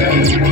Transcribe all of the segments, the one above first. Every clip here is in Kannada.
Thank you.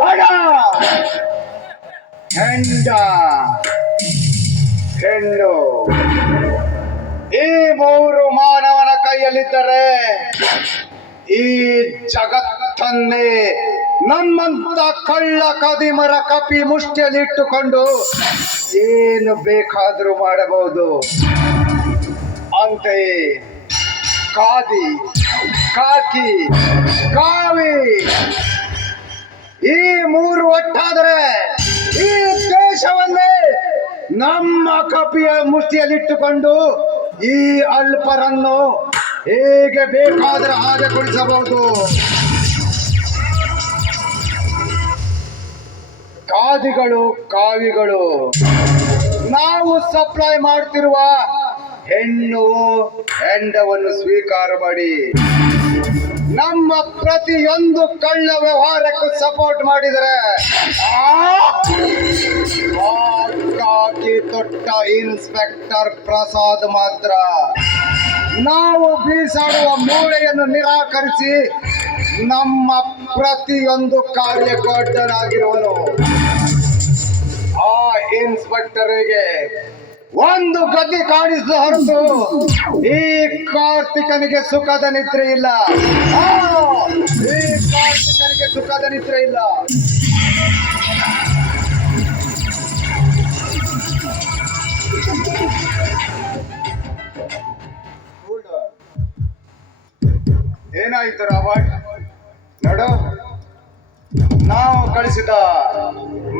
ಹಣ ಹೆಂಡ ಹೆಣ್ಣು ಈ ಮೂರು ಮಾನವನ ಕೈಯಲ್ಲಿದ್ದರೆ ಈ ಜಗತ್ತನ್ನೇ ನಮ್ಮಂತ ಕಳ್ಳ ಕದಿಮರ ಕಪಿ ಮುಷ್ಟಿಯಲ್ಲಿ ಇಟ್ಟುಕೊಂಡು ಏನು ಬೇಕಾದರೂ ಮಾಡಬಹುದು. ಅಂತೆಯೇ ಕಾದಿ ಕಾಕಿ ಕಾವಿ. ಈ ಮೂರು ಒಟ್ಟಾದರೆ ಈ ದೇಶವನ್ನೇ ನಮ್ಮ ಕಪಿಯ ಮುಷ್ಟಿಯಲ್ಲಿಟ್ಟುಕೊಂಡು ಈ ಅಲ್ಪರನ್ನು ಹೇಗೆ ಬೇಕಾದರೆ ಹಾಗೆ ಕೊಡಿಸಬಹುದು. ಕಾದಿಗಳು ಕಾವಿಗಳು. ನಾವು ಸಪ್ಲೈ ಮಾಡ್ತಿರುವ ಹೆಣ್ಣು ಹೆಂಡವನ್ನು ಸ್ವೀಕಾರ ಮಾಡಿ ನಮ್ಮ ಪ್ರತಿಯೊಂದು ಕಳ್ಳ ವ್ಯವಹಾರಕ್ಕೂ ಸಪೋರ್ಟ್ ಮಾಡಿದರೆ ತೊಟ್ಟ ಇನ್ಸ್ಪೆಕ್ಟರ್ ಪ್ರಸಾದ್ ಮಾತ್ರ ನಾವು ಬೀಸಾಡುವ ಮೂಳೆಯನ್ನು ನಿರಾಕರಿಸಿ ನಮ್ಮ ಪ್ರತಿಯೊಂದು ಕಾರ್ಯಕರ್ತರಾಗಿರುವನು ಆ ಇನ್ಸ್ಪೆಕ್ಟರ್ಗೆ ಒಂದು ಗತಿ ಕಾಣಿಸಿದ ಹೊರತು ಈ ಕಾರ್ತಿಕನಿಗೆ ಸುಖದ ನಿದ್ರೆ ಇಲ್ಲ. ಈ ಕಾರ್ತಿಕನಿಗೆ ಸುಖದ ನಿದ್ರೆ ಇಲ್ಲ. ಏನಾಯ್ತು ರಾಬರ್ಟ್ ನೋಡು, ನಾವು ಕಳಿಸಿದ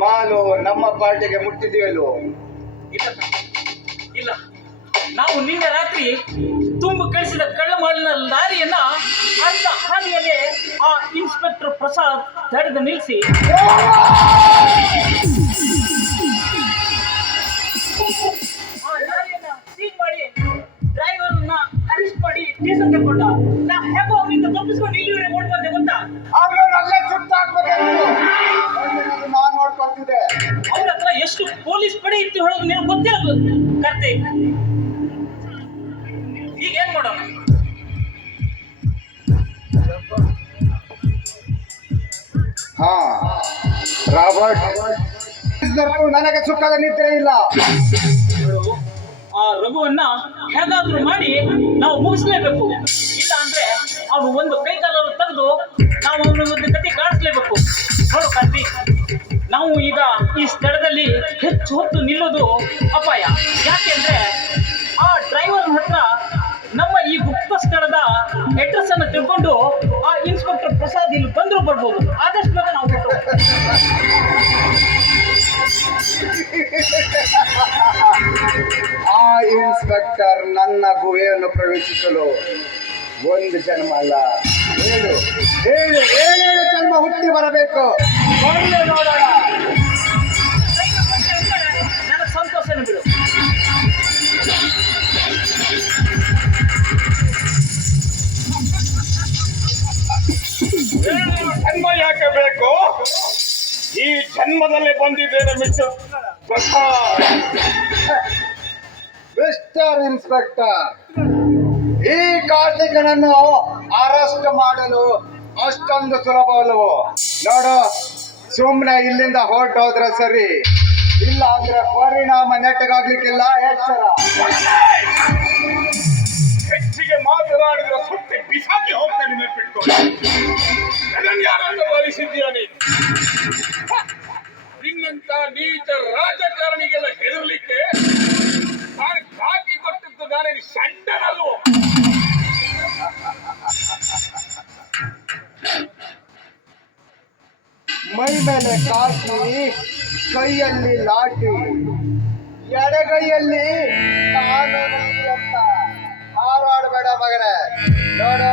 ಮಾಲು ನಮ್ಮ ಪಾರ್ಟಿಗೆ ಮುಟ್ಟಿದೆಯಲ್ಲೋ ಇಲ್ಲ ಇಲ್ಲ. ನಾವು ನಿನ್ನೆ ರಾತ್ರಿ ತುಂಬ ಕಳಿಸಿದ ಕಳ್ಳ ಮಾಲಿನ ಲಾರಿಯನ್ನ ಅಂತ ಹಾದಿಯಲ್ಲಿ ಆ ಇನ್ಸ್ಪೆಕ್ಟರ್ ಪ್ರಸಾದ್ ತಡೆದು ನಿಲ್ಲಿಸಿ. ಆ ಲಾರಿಯನ್ನ ಮಾಡಿ ಡ್ರೈವರ್ನ ಅರೆಸ್ಟ್ ಮಾಡಿ ಸ್ಟೇಷನ್ ನಾವು ನಾ ಹೇಗೋ ಅವರಿಂದ ತಪ್ಪಿಸ್ಕೊಂಡು ಎಷ್ಟು ಪೊಲೀಸ್ ಪಡೆ ಇತ್ತು ಹೇಳೋದು ನೀವು ಗೊತ್ತಿಲ್ಲ ಕರ್ತೆ. ಈಗ ಏನ್ ಮಾಡೋಣ? ಹಾ ರಾಬರ್ಟ್. ನನಗೆ ಸುಖದ ನಿದ್ರೆ ಇಲ್ಲ. ಆ ರಘುವನ್ನ ಹೇಗಾದ್ರೂ ಮಾಡಿ ನಾವು ಮುಗಿಸ್ಲೇಬೇಕು. ಇಲ್ಲ ಅಂದ್ರೆ ಅವನು ಒಂದು ಕೈ ಕಾಲನ್ನು ತೆಗೆದು ನಾವು ಅವನ ಒಂದು ಕತೆ ಕಾಣಿಸ್ಲೇಬೇಕು. ನೋಡು ಈಗ ಈ ಸ್ಥಳದಲ್ಲಿ ಹೆಚ್ಚು ಹೊತ್ತು ನಿಲ್ಲೋದು ಅಪಾಯ. ಯಾಕೆಂದ್ರೆ ಆ ಡ್ರೈವರ್ ಹತ್ರ ನಮ್ಮ ಈ ಗುಪ್ತ ಸ್ಥಳದ ಅಡ್ರೆಸ್ ಅನ್ನು ತಿಳ್ಕೊಂಡು ಆ ಇನ್ಸ್ಪೆಕ್ಟರ್ ಪ್ರಸಾದ್ ಇಲ್ಲಿ ಬಂದರೂ ಬರ್ಬೋದು. ಆದಷ್ಟು ಬೇಗ ನಾವು ಆ ಇನ್ಸ್ಪೆಕ್ಟರ್ ನನ್ನ ಗುಹೆಯನ್ನು ಪ್ರವೇಶಿಸಲು ಒಂದು ಜನ್ಮ ಅಲ್ಲ. ಏಳು ಏಳು ಜನ್ಮ. ಜನ್ಮ ಯಾಕೆ ಬೇಕು? ಈ ಜನ್ಮದಲ್ಲಿ ಬಂದಿದ್ದೇನೆ ಮಿಸ್ಟರ್ ಪ್ರಸಾದ್ ಮಿಸ್ಟರ್ ಇನ್ಸ್ಪೆಕ್ಟರ್ ಈ ಕಾರ್ತಿಕನನ್ನು ಅರೆಸ್ಟ್ ಮಾಡಲು ಅಷ್ಟೊಂದು ಸುಲಭವಲ್ಲವು ನೋಡು ಸುಮ್ಮನೆ ಇಲ್ಲಿಂದ ಹೊರಟೋದ್ರೆ ಸರಿ. ಇಲ್ಲ ಅಂದ್ರೆ ಪರಿಣಾಮ ನೆಟ್ಟಗಾಗ್ಲಿಕ್ಕಿಲ್ಲ ಎಚ್ಚರ ಹೆಚ್ಚಿಗೆ ಮಾತನಾಡಿದ್ರೆ ಸುಟ್ಟಿ ಬಿಸಾಕಿ ಹೋಗ್ತೇನೆ ನೆನ್ಪಿಟ್ಕೊ ಯಾರನ್ನು ಭಾವಿಸಿದ್ದೀಯ ನೀನು ನಿನ್ನಂತ ನೀಚ ರಾಜಕಾರಣಿಗೆಲ್ಲ ಹೆದರ್ಲಿಕ್ಕೆ ನಾನು ಖಾಕಿ ಕೊಟ್ಟಿದ್ದು ನಾನು ಸಣ್ಣನಲ್ವೋ ಮೈ ಮೇಲೆ ಕಾಕಿ ಕೈಯಲ್ಲಿ ಲಾಟಿ ಎಡಗೈಯಲ್ಲಿ ಕಾನೂನು ಹಾರಾಡಬೇಡ ಮಗನೇ. ನೋಡು.